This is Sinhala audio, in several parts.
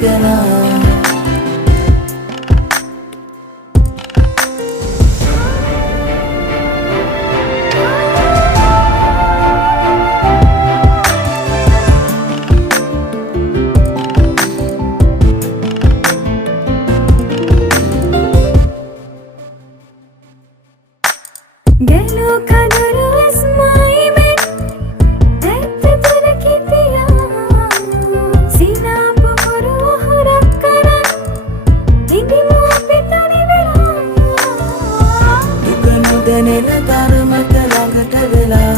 කළා Gelo kaduru asmai mein aita tulakitiya sina pukuru harakkaran indimu pitani vela දුකනු දැනෙන තරමට ළඟට වෙලා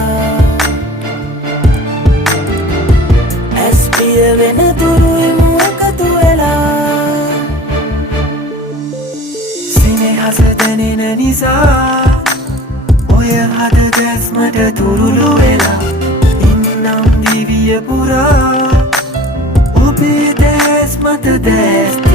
ඇස්පිය වෙන තුරුයි මුවකතු වෙලා සිනහස දැනෙන නිසා ඔය හද දැස්මට තුරුළු වෙලා ඉන්නම් දිවිය පුරා ඔබේ දැස් මත දැස්